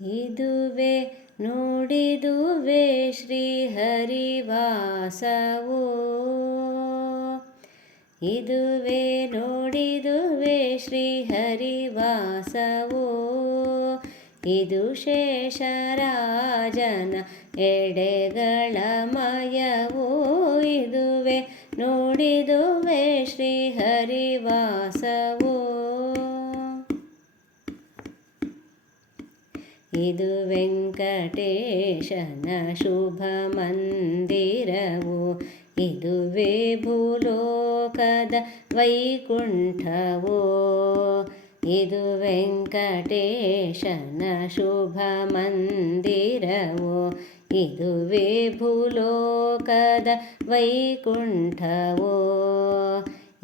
ಇದುವೆ ನೋಡಿದುವೆ ಶ್ರೀಹರಿವಾಸವೋ, ಇದುವೆ ನೋಡಿದುವೆ ಶ್ರೀಹರಿವಾಸವೋ. ಇದು ಶೇಷರಾಜನ ಎಡೆಗಳ ಮಯವೋ, ಇದುವೆ ನೋಡಿದುವೆ ಶ್ರೀಹರಿವಾಸವೋ. ಇದು ವೆಂಕಟೇಶನ ಶುಭ ಮಂದಿರವು, ಇದುವೇ ಭೂಲೋಕದ ವೈಕುಂಠವೋ. ಇದು ವೆಂಕಟೇಶನ ಶುಭ ಮಂದಿರವೋ, ಇದುವೇ ಭೂಲೋಕದ ವೈಕುಂಠವೋ.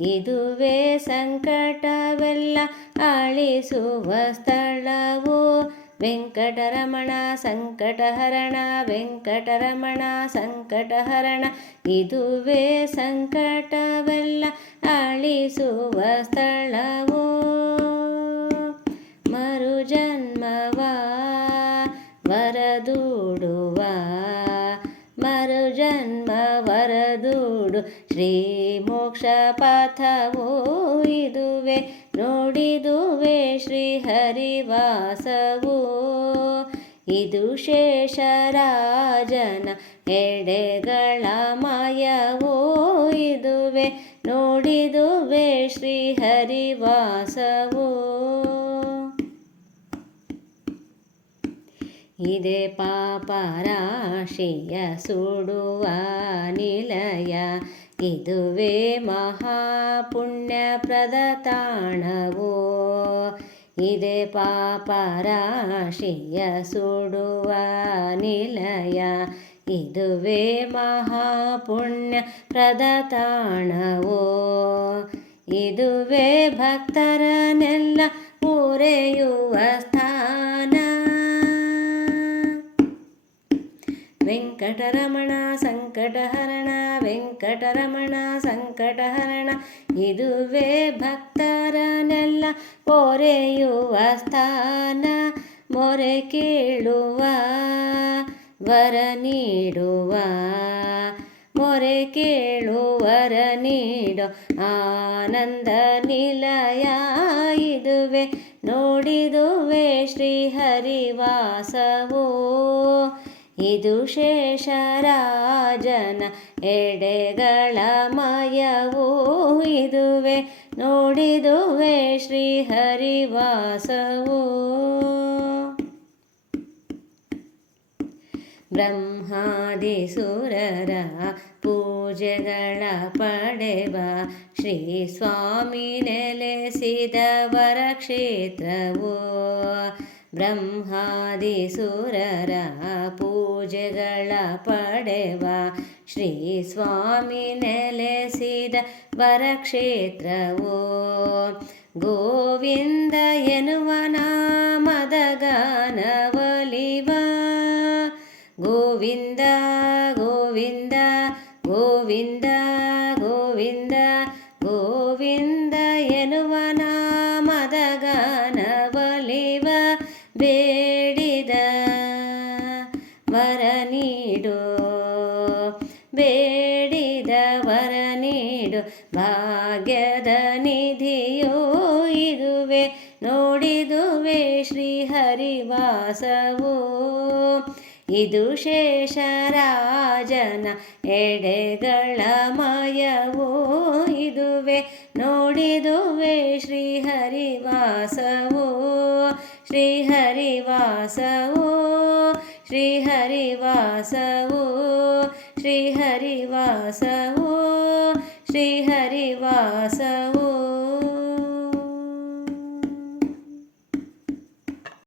ಇದುವೇ ಸಂಕಟವೆಲ್ಲ ಅಳಿಸುವ ಸ್ಥಳವೋ, ವೆಂಕಟರಮಣ ಸಂಕಟಹರಣ, ವೆಂಕಟರಮಣ ಸಂಕಟಹರಣ. ಇದುವೇ ಸಂಕಟವೆಲ್ಲ ಅಳಿಸುವ ಸ್ಥಳವೋ. ಮರುಜನ್ಮವ ವರದೂಡುವ, ಮರುಜನ್ಮ ವರದೂಡು ಶ್ರೀಮೋಕ್ಷ ಪಥವೋ, ಇದುವೆ ನೋಡಿದುವೆ ಶ್ರೀಹರಿವಾಸವೋ. ಇದು ಶೇಷರಾಜನ ಎಡೆಗಳ ಮಯವೋ, ಇದುವೆ ನೋಡಿದುವೆ ಶ್ರೀಹರಿವಾಸವೋ. ಇದೇ ಪಾಪರಾಶಿಯ ಸುಡುವ ನಿಲಯ, ಇದುವೇ ಮಹಾಪುಣ್ಯಪ್ರದ ತಾಣವೋ. ಇದೇ ಪಾಪರಾಶಿಯ ಸುಡುವ ನಿಲಯ, ಇದುವೇ ಮಹಾಪುಣ್ಯಪ್ರದ ತಾಣವೋ. ಇದುವೇ ಭಕ್ತರನ್ನೆಲ್ಲ ಪೂರೈಯುವ ಸ್ಥಾನ, ವೆಂಕಟರಮಣ ಸಂಕಟಹರಣ, ವೆಂಕಟರಮಣ ಸಂಕಟಹರಣ. ಇದುವೇ ಭಕ್ತರನ್ನೆಲ್ಲ ಪೊರೆಯುವ ಸ್ಥಾನ, ಮೊರೆ ಕೇಳುವ ವರ ನೀಡುವ, ಮೊರೆ ಕೇಳುವರ ನೀಡೋ ಆನಂದ ನಿಲಯ, ಇದುವೆ ನೋಡಿದುವೆ ಶ್ರೀಹರಿವಾಸವೋ. ಇದು ಶೇಷರಾಜನ ಎಡೆಗಳ ಮಯವೋ, ಇದುವೆ ನೋಡಿದುವೆ ಶ್ರೀಹರಿವಾಸವೋ. ಬ್ರಹ್ಮಾದಿ ಸುರರ ಪೂಜೆಗಳ ಪಡೆವ ಶ್ರೀ ಸ್ವಾಮಿ ನೆಲೆಸಿದ ವರಕ್ಷೇತ್ರವೋ. ಬ್ರಹ್ಮಾದಿ ಸುರರ ಪೂಜೆಗಳ ಪಡೆವ ಶ್ರೀ ಸ್ವಾಮಿ ನೆಲೆಸಿದ ವರಕ್ಷೇತ್ರವೋ. ಗೋವಿಂದ ಎನ್ನುವ ನಾಮದ ಗಾನವಲಿವ, ಗೋವಿಂದ ಗೋವಿಂದ ಗೋವಿಂದ ಗೋವಿಂದ ಗೋವಿಂದ ಎನ್ನುವ ನಾಮದ ಗಾನವಲಿವ. ಬೇಡಿದ ವರ ನೀಡು, ಬೇಡಿದ ವರ ನೀಡು ಭಾಗ್ಯದ ನಿಧಿಯೋ, ಇದುವೆ ನೋಡಿದುವೆ ಶ್ರೀಹರಿವಾಸವೋ. ಇದು ಶೇಷರಾಜನ ಎಡೆಗಳ ಮಯವೋ, ಇದುವೆ ನೋಡಿದುವೆ ಶ್ರೀಹರಿವಾಸವೋ. ಶ್ರೀಹರಿವಾಸವೋ, ಶ್ರೀಹರಿವಾಸವೋ, ಶ್ರೀಹರಿವಾಸವೋ, ಶ್ರೀಹರಿವಾಸವೋ.